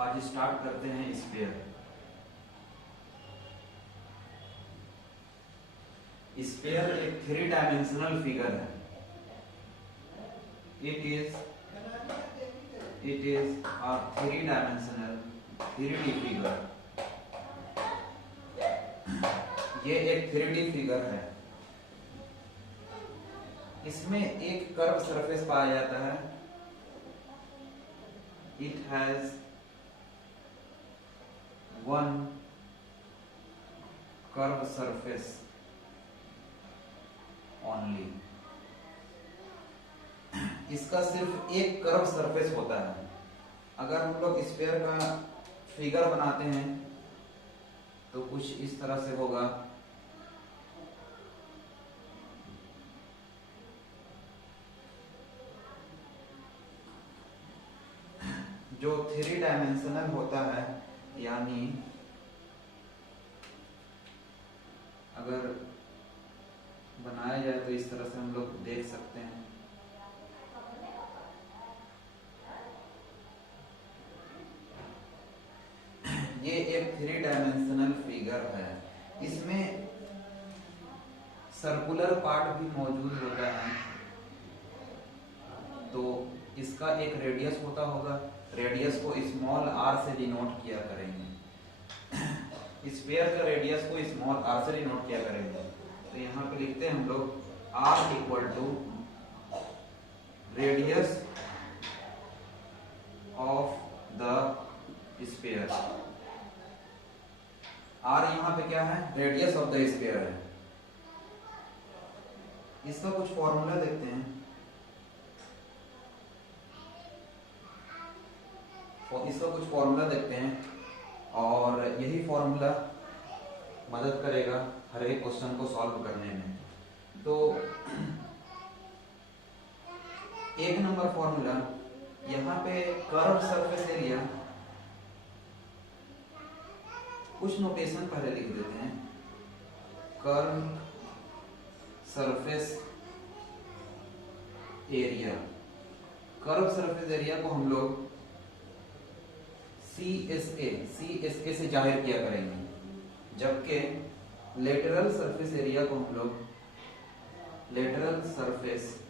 आज स्टार्ट करते हैं स्फीयर। स्फीयर एक 3 डायमेंशनल फिगर है। It is a 3 dimensional 3D figure. ये एक 3D फिगर है। इसमें एक कर्व सरफेस पाया जाता है। It has one curve surface only. इसका सिर्फ एक कर्व सरफेस होता है। अगर हम लोग स्फीयर का फिगर बनाते हैं तो कुछ इस तरह से होगा। जो 3 डायमेंशनल होता है, यानी अगर बनाया जाए तो इस तरह से हम लोग देख सकते हैं। ये एक 3 डायमेंशनल फिगर है। इसमें सर्कुलर पार्ट भी मौजूद होता है। तो इसका एक रेडियस होता होगा। रेडियस को स्मॉल r से डिनोट किया करेंगे। स्फीयर का रेडियस को स्मॉल r से डिनोट किया करेंगे। तो यहाँ पे लिखते हैं हम लोग r equal to radius of the sphere. r यहाँ पे क्या है? रेडियस ऑफ द स्फीयर है। इसका कुछ फॉर्मूला देखते हैं। इसका कुछ फॉर्मूला देखते हैं और यही फॉर्मूला मदद करेगा हर एक क्वेश्चन को सॉल्व करने में। तो 1 नंबर फॉर्मूला, यहाँ पे कर्व सरफेस एरिया, कुछ नोटेशन पहले लिख देते हैं। Curve surface area, curve surface area को हम लोग CSA से जाहिर किया करेंगे, जबकि लेटरल सरफेस एरिया को हम लोग लेटरल सरफेस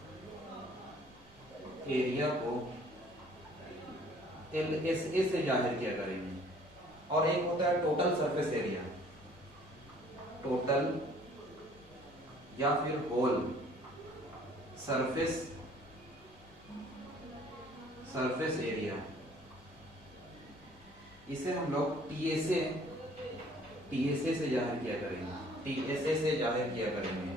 एरिया को LSA से जाहिर किया करेंगे। और एक होता है टोटल सरफेस एरिया, टोटल या फिर होल सरफेस एरिया। इसे हम लोग TSA से जाहिर किया करेंगे।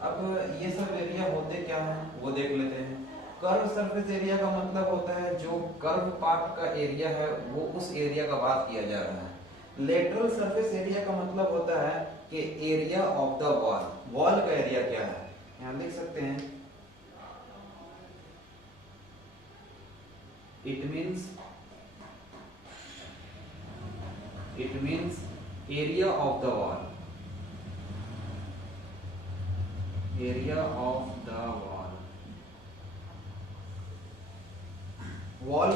अब ये सब एरिया होते क्या है वो देख लेते हैं। कर्व सरफेस एरिया का मतलब होता है जो कर्व पार्ट का एरिया है वो उस एरिया का बात किया जा रहा है। लेटरल सरफेस एरिया का मतलब होता है कि एरिया ऑफ द वॉल का एरिया क्या है। यहां लिख सकते हैं it means area of the wall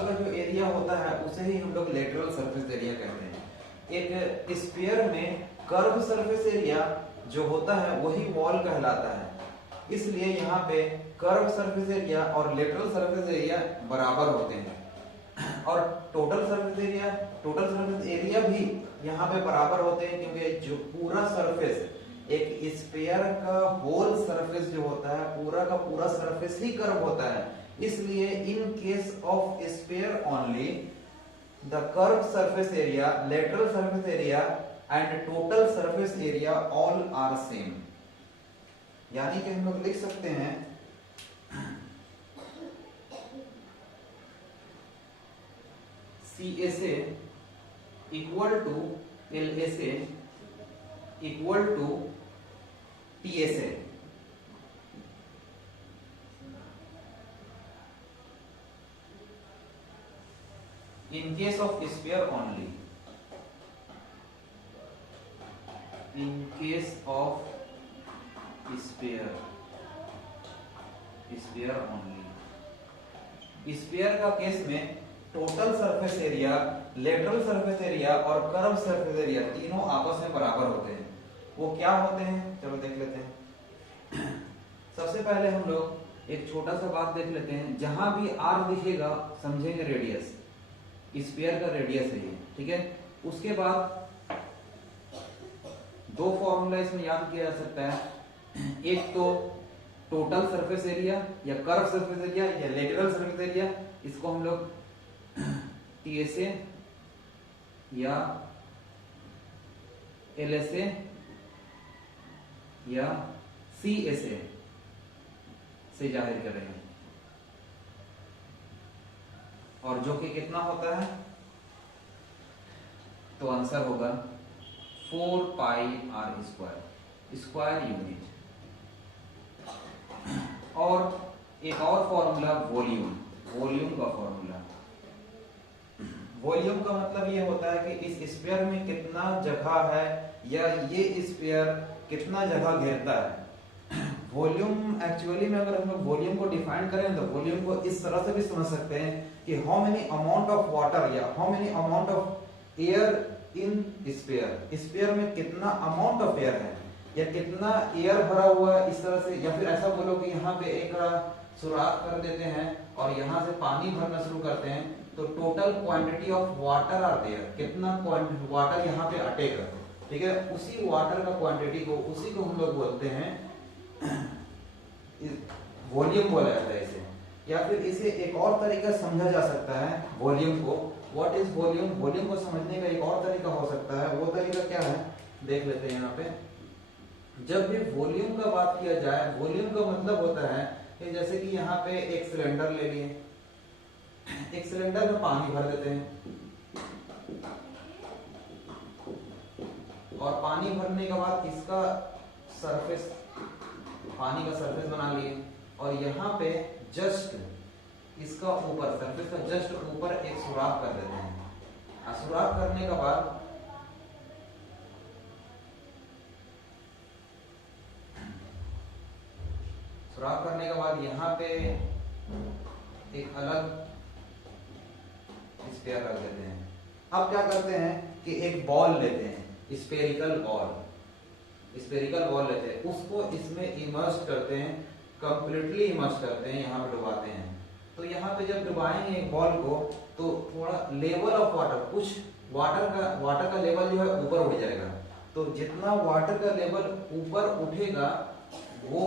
का जो एरिया होता है उसे ही हम लोग लेटरल सरफेस एरिया कहते हैं। एक स्फीयर में कर्व सरफेस एरिया जो होता है वही वॉल कहलाता है। इसलिए यहाँ पे कर्व सरफेस एरिया और लेटरल सरफेस एरिया बराबर होते हैं। और टोटल सरफेस एरिया भी यहाँ पे बराबर होते हैं, क्योंकि जो पूरा सरफेस एक स्फीयर का होल सरफेस जो होता है पूरा का पूरा सरफेस ही कर्व होता है। इसलिए in case of sphere only the curve surface area, lateral surface area and total surface area all are same. यानी कि हम लोग लिख सकते हैं CSA equal to LSA equal to TSA। In case of sphere only, in case of sphere only, sphere का case में total surface area, lateral surface area और कर्व सरफेस एरिया तीनों आपस में बराबर होते हैं। वो क्या होते हैं, चलो देख लेते हैं। सबसे पहले हम लोग एक छोटा सा बात देख लेते हैं। जहां भी आर दिखेगा समझेंगे रेडियस, स्फीयर का रेडियस है ये, ठीक है। उसके बाद दो फॉर्मूला इसमें याद किया जा सकता है। एक तो टोटल सरफेस एरिया या कर्व सरफेस एरिया या लेटरल सरफेस एरिया, इसको हम लोग टीएसए या एलएसए या सीएसए से जाहिर करेंगे, और जो कि कितना होता है, तो आंसर होगा 4 पाई आर स्क्वायर यूनिट। और एक और फॉर्मूला वॉल्यूम का फॉर्मूला। वॉल्यूम का मतलब ये होता है कि इस स्फीयर में कितना जगह है या ये स्फीयर कितना जगह घेरता है। वॉल्यूम एक्चुअली में अगर हम लोग वॉल्यूम को डिफाइन करें तो वॉल्यूम को इस तरह से भी समझ सकते हैं कि how many amount of water या how many amount of air in sphere में कितना अमाउंट ऑफ एयर है या कितना एयर भरा हुआ है, इस तरह से। या फिर ऐसा बोलो कि यहाँ पे एक सुराख कर देते हैं और यहाँ से पानी भरना शुरू करते हैं, तो total quantity of water are there, कितना वाटर यहाँ पे अटेगा, ठीक है। उसी वाटर का क्वांटिटी को, उसी को हम लोग बोलते हैं वॉल्यूम बोला जाता है इसे। या फिर इसे एक और तरीका समझा जा सकता है वॉल्यूम को। What is volume? वॉल्यूम को समझने का एक और तरीका हो सकता है। वो तरीका क्या है, देख लेते हैं। यहाँ पे जब भी वॉल्यूम का बात किया जाए, वॉल्यूम का मतलब होता है कि जैसे कि यहाँ पे एक सिलेंडर ले लिए, एक सिलेंडर में पानी भर देते हैं, और पानी भरने के बाद इसका सरफेस, पानी का सरफेस बना लिए, और यहाँ पे जस्ट इसका ऊपर, सरफेस का जस्ट ऊपर एक सुराख कर देते हैं। सुराख करने के बाद यहाँ पे एक अलग स्फीयर रख देते हैं। अब क्या करते हैं कि एक बॉल लेते हैं, स्फेरिकल बॉल लेते हैं, उसको इसमें इमर्स करते हैं, कंप्लीटली इमर्स करते हैं, यहाँ पे डुबाते हैं। तो यहाँ पे जब डुबाएंगे एक बॉल को, तो थोड़ा लेवल ऑफ वाटर, कुछ वाटर का लेवल जो है ऊपर उठ जाएगा। तो जितना वाटर का लेवल ऊपर उठेगा, वो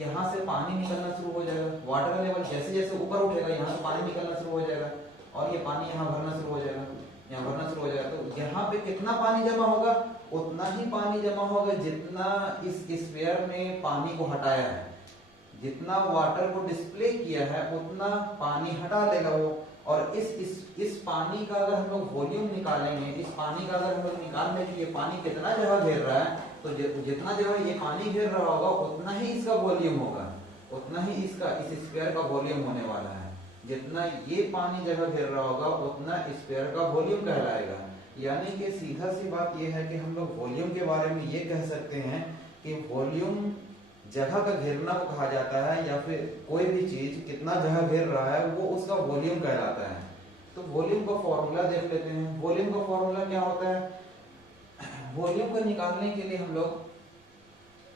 यहाँ से पानी निकलना शुरू हो जाएगा। वाटर का लेवल जैसे जैसे ऊपर उठेगा, यहाँ से पानी निकलना शुरू हो जाएगा, और ये पानी यहाँ भरना शुरू हो जाएगा, यहाँ भरना शुरू हो जाएगा। तो यहाँ पे कितना पानी जमा होगा? उतना ही पानी जमा होगा जितना इस स्फीयर में पानी को हटाया है। जितना वाटर को डिस्प्ले किया है उतना पानी हटा देगा वो। और इस पानी का अगर हम लोग वॉल्यूम निकालेंगे, इस पानी का अगर हम लोग निकालने के लिए पानी कितना जगह घेर रहा है, तो जितना जगह ये पानी घेर रहा होगा उतना ही इसका वॉल्यूम होगा, उतना ही इसका इस स्फीयर का वॉल्यूम होने वाला है। जितना ये पानी जगह घेर रहा होगा उतना स्फीयर का वॉल्यूम कहलाएगा। यानी कि सीधा सी बात ये है कि हम लोग वॉल्यूम के बारे में ये कह सकते हैं कि वॉल्यूम जगह का घेरना को कहा जाता है, या फिर कोई भी चीज कितना जगह घेर रहा है वो उसका वॉल्यूम कहलाता है। तो वॉल्यूम का फॉर्मूला देख लेते हैं। वॉल्यूम का फॉर्मूला क्या होता है? वॉल्यूम को निकालने के लिए हम लोग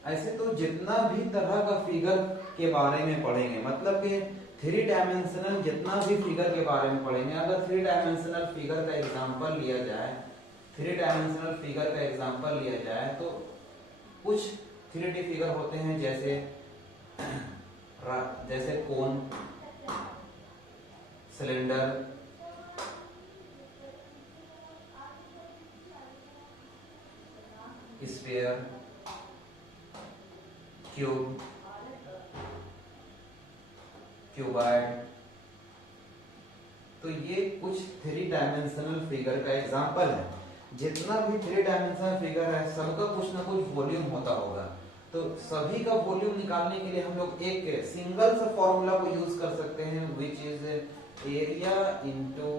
ऐसे तो जितना भी तरह का फिगर के बारे में पढ़ेंगे, मतलब कि 3 डायमेंशनल जितना भी फिगर के बारे में पढ़ेंगे, अगर 3 डायमेंशनल फिगर का एग्जांपल लिया जाए, 3 डायमेंशनल फिगर का एग्जांपल लिया जाए, तो कुछ 3D फिगर होते हैं, जैसे कोन, सिलेंडर, स्फीयर, क्यूब, क्यूबॉइड। तो ये कुछ 3 डायमेंशनल फिगर का एग्जांपल है। जितना भी 3 डायमेंशनल फिगर है सबका कुछ ना कुछ वॉल्यूम होता होगा। तो सभी का वॉल्यूम निकालने के लिए हम लोग एक सिंगल सा फॉर्मूला को यूज कर सकते हैं, which is area into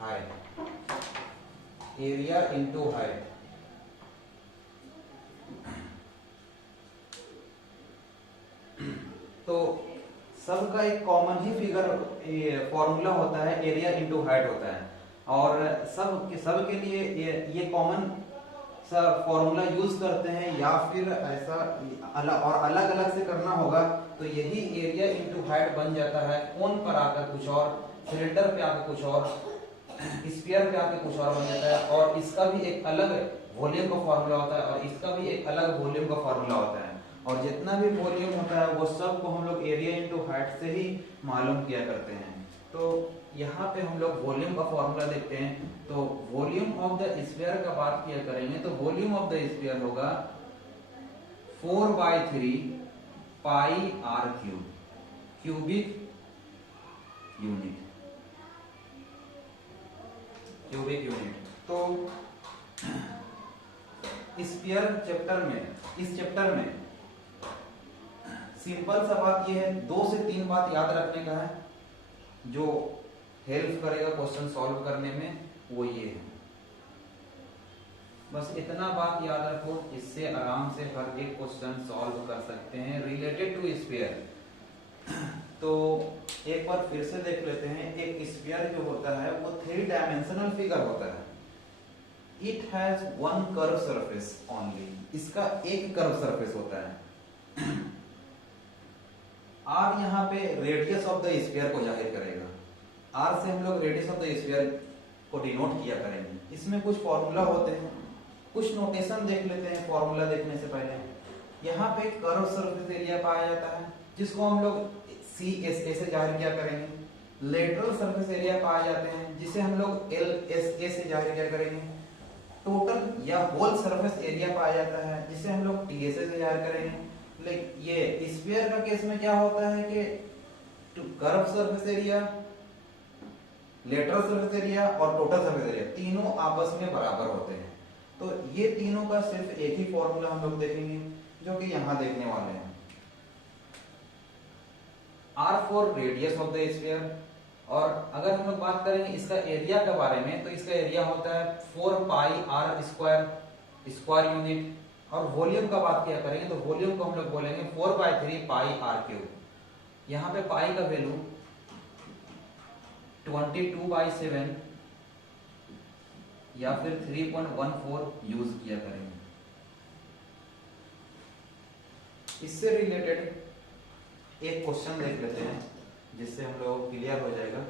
height. Area into height. तो सबका एक कॉमन ही फिगर फॉर्मूला होता है, एरिया इनटू हाइट होता है, और सब के लिए ये कॉमन सा फॉर्मूला यूज करते हैं, या फिर ऐसा अलग अलग से करना होगा तो यही एरिया इनटू हाइट बन जाता है। कोन पर आकर कुछ और, सिलेंडर पे आकर कुछ और, स्फीयर पे आकर कुछ और बन जाता है, और इसका भी एक अलग वॉल्यूम का फॉर्मूला होता है, और इसका भी एक अलग वॉल्यूम का फॉर्मूला होता है, और जितना भी वॉल्यूम होता है वो सब को हम लोग एरिया इनटू हाइट से ही मालूम किया करते हैं। तो यहाँ पे हम लोग वॉल्यूम का फॉर्मूला देखते हैं। तो वॉल्यूम ऑफ द स्फीयर का बात किया करेंगे तो वॉल्यूम ऑफ द स्फीयर होगा 4/3 pi r cube, cubic unit, cubic unit. तो स्फीयर चैप्टर में, इस चैप्टर में सिंपल सा बात यह है, 2 से 3 बात याद रखने का है जो हेल्प करेगा क्वेश्चन सॉल्व करने में, वो ये है। बस इतना बात याद रखो, इससे आराम से हर एक क्वेश्चन सॉल्व कर सकते हैं रिलेटेड टू स्फीयर। तो एक बार फिर से देख लेते हैं। एक स्फीयर जो होता है वो 3 डायमेंशनल फिगर होता है। It has one curve surface only, इसका एक कर्व सरफेस होता है। आर यहाँ पे रेडियस ऑफ द स्फीयर को जाहिर करेगा। आर से हम लोग रेडियस ऑफ द स्फीयर को डिनोट किया करेंगे। इसमें कुछ फॉर्मूला होते हैं, कुछ नोटेशन देख लेते हैं फॉर्मूला देखने से पहले। यहाँ पे कर्व सरफेस एरिया पाया जाता है जिसको हम लोग सी एस ए से जाहिर किया करेंगे। लेटरल सरफेस एरिया पाए जाते हैं जिसे हम लोग एल एस ए से जाहिर किया करेंगे। टोटल या होल सरफेस एरिया पाया जाता है जिसे हम लोग टी एस ए से जाहिर करेंगे। लेकिन ये स्फीयर का केस में क्या होता है कि curve surface area, lateral surface area और टोटल सरफेस एरिया तीनों आपस में बराबर होते हैं। तो ये तीनों का सिर्फ एक ही फॉर्मूला हम लोग देखेंगे जो कि यहां देखने वाले हैं। R for radius of the sphere, और अगर हम लोग बात करेंगे इसका एरिया के बारे में तो इसका एरिया होता है 4 पाई आर स्क्वायर यूनिट। और वॉल्यूम का बात किया करेंगे तो वॉल्यूम को हम लोग बोलेंगे 4/3 पाई आर क्यूब। यहाँ पे पाई का वैल्यू 22/7 या फिर 3.14 यूज किया करेंगे। इससे रिलेटेड एक क्वेश्चन देख लेते हैं जिससे हम लोग क्लियर हो जाएगा।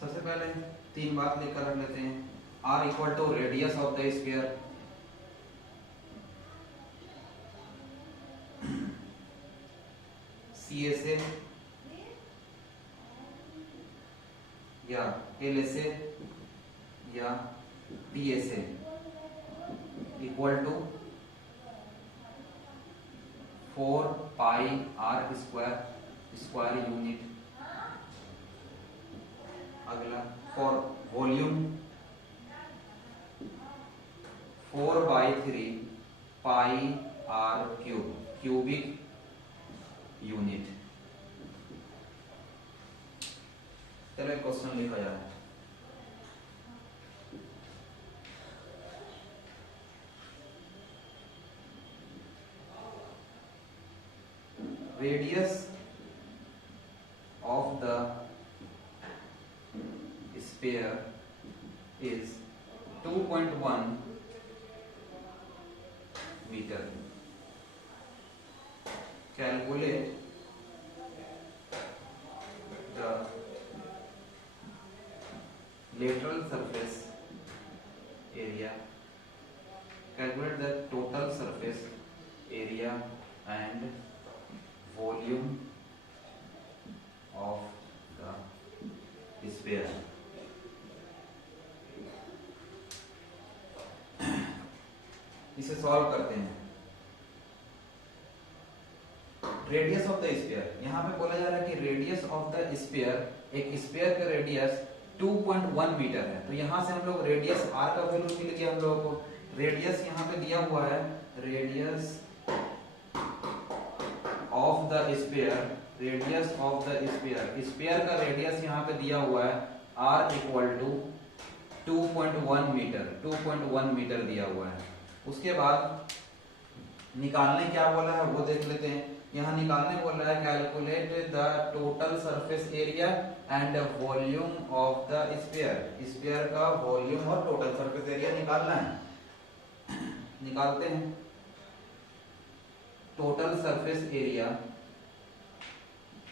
सबसे पहले 3 बात लेकर रख लेते हैं। R equal to radius of the sphere, CSA या LSA या PSA equal to 4 pi r square unit. अगला for volume 4/3 pi r cube, cubic unit. चलो एक क्वेश्चन लिखा जाए। Radius of the sphere is 2.1 meter. Calculate the lateral surface area, calculate the total surface area and volume of the sphere. इसे solve करते हैं। Radius of the sphere, यहाँ पे बोला जा रहा है कि रेडियस ऑफ द स्फीयर, एक स्फीयर का रेडियस 2.1 मीटर है। तो यहाँ से हम लोग रेडियस आर का वैल्यू मिल गया हम लोगों को। रेडियस यहाँ पे दिया हुआ है, radius of the sphere, radius of the sphere, sphere का रेडियस यहाँ पे दिया हुआ है r equal to 2.1 metre, 2.1 metre दिया हुआ है। उसके बाद निकालने क्या बोला है वो देख लेते हैं। यहाँ निकालने बोल रहा है calculate the total surface area and volume of the sphere, sphere का वॉल्यूम और टोटल सरफेस एरिया निकालना है। निकालते हैं। Total surface area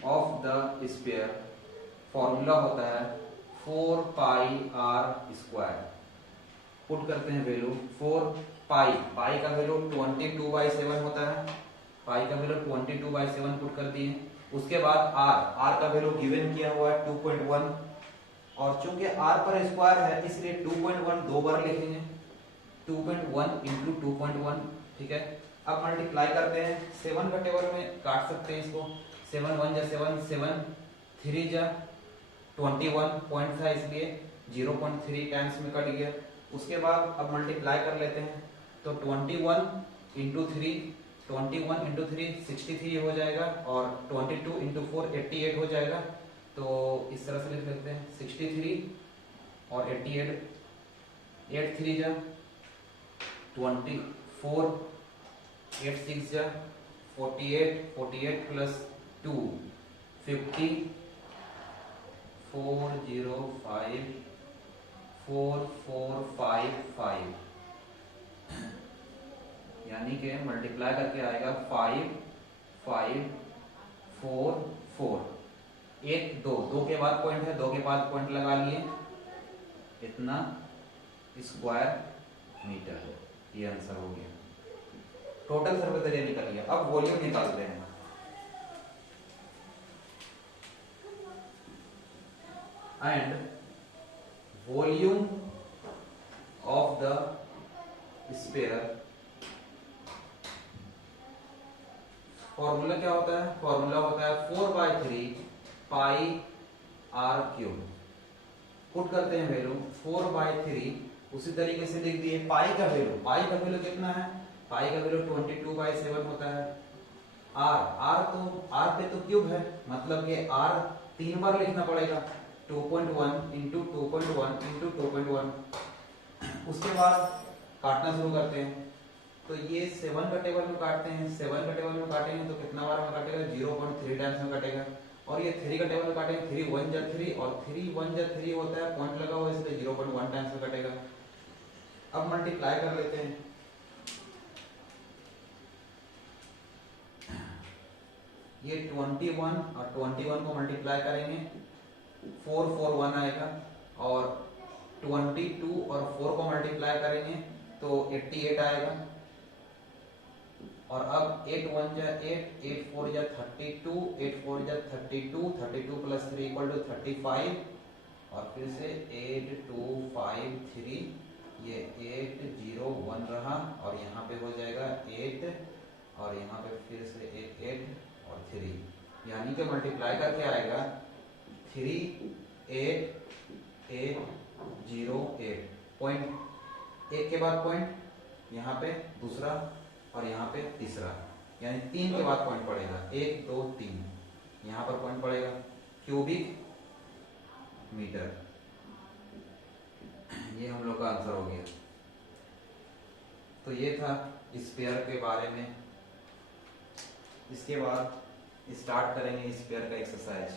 of the sphere, formula होता है 4 पाई आर स्क्वायर। पुट करते हैं वैल्यू 4 पाई, पाई का वैल्यू 22/7 होता है, पाई का वैल्यू 22/7 पुट कर दिए। उसके बाद आर, आर का वैल्यू गिवन किया हुआ है 2.1, और चूंकि आर पर स्क्वायर है इसलिए 2.1 दो बार लिखेंगे, 2.1 इंटू 2.1, ठीक है। अब मल्टीप्लाई करते हैं, 7 का टेबल में काट सकते हैं इसको, 7 1 जा 7, 7 3 जा 21 पॉइंट था इसलिए 0.3 टाइम्स में कट गया। उसके बाद अब मल्टीप्लाई कर लेते हैं, तो 21 इंटू 3, 21 इंटू 3 63 हो जाएगा, और 22 इंटू 4 88 हो जाएगा। तो इस तरह से लिख लेते हैं 63 और 88, 8 3 जा 24, 8 6 जा 48, 48 प्लस 2 50, 405 4455, यानी कि मल्टीप्लाई करके आएगा 5544। 1 2 2 के बाद पॉइंट है, 2 के बाद पॉइंट लगा लिए, इतना स्क्वायर मीटर, ये आंसर हो गया। टोटल सरफेस एरिया निकल गया। अब वॉल्यूम निकालते हैं। And volume of the sphere, formula क्या होता है, फॉर्मूला होता है 4/3 पाई आर क्यूब। पुट करते हैं वैल्यू 4/3, उसी तरीके से लिख दिए पाई का वैल्यू, पाई का वैल्यू कितना है, पाई का वैल्यू 22/7 होता है। आर, आर तो आर पे तो क्यूब है, मतलब कि आर 3 बार लिखना पड़ेगा, 2.1 इंटू 2.1 इंटू 2.1। उसके बाद काटना शुरू करते हैं, तो ये 7 का टेबल में काटते हैं, 7 का टेबल में काटेंगे तो कितना बार में काटेगा, 0.3 टाइम्स में काटेगा। और ये 3 का टेबल में काटेंगे, 3 1 जा 3, और 3 1 जा 3 होता है, पॉइंट लगा हुआ इसलिए 0.1 टाइम्स में काटेगा। अब मल्टीप्लाई कर लेते हैं, ये 21 और 21 को मल्टीप्लाई करेंगे 441 आएगा, और 22 और 4 को मल्टीप्लाई करेंगे तो 88 आएगा। और अब 8 1 जा 8, 8 4 जा 32, 8 4 जा 32, 32 प्लस 3 इक्वल टू 35, और फिर से 8 2 5 3, ये 8 0 1 रहा, और यहाँ पे हो जाएगा 8, और यहाँ पे फिर से 8 8 और 3, यानी कि मल्टीप्लाई करके आएगा 3 8 8 0 8। पॉइंट, एक के बाद पॉइंट, यहाँ पे दूसरा, और यहाँ पे तीसरा, यानी 3 के बाद पॉइंट पड़ेगा, 1 2 3, यहाँ पर पॉइंट पड़ेगा, क्यूबिक मीटर। ये हम लोग का आंसर हो गया। तो ये था स्फीयर के बारे में। इसके बाद स्टार्ट करेंगे स्फीयर का एक्सरसाइज।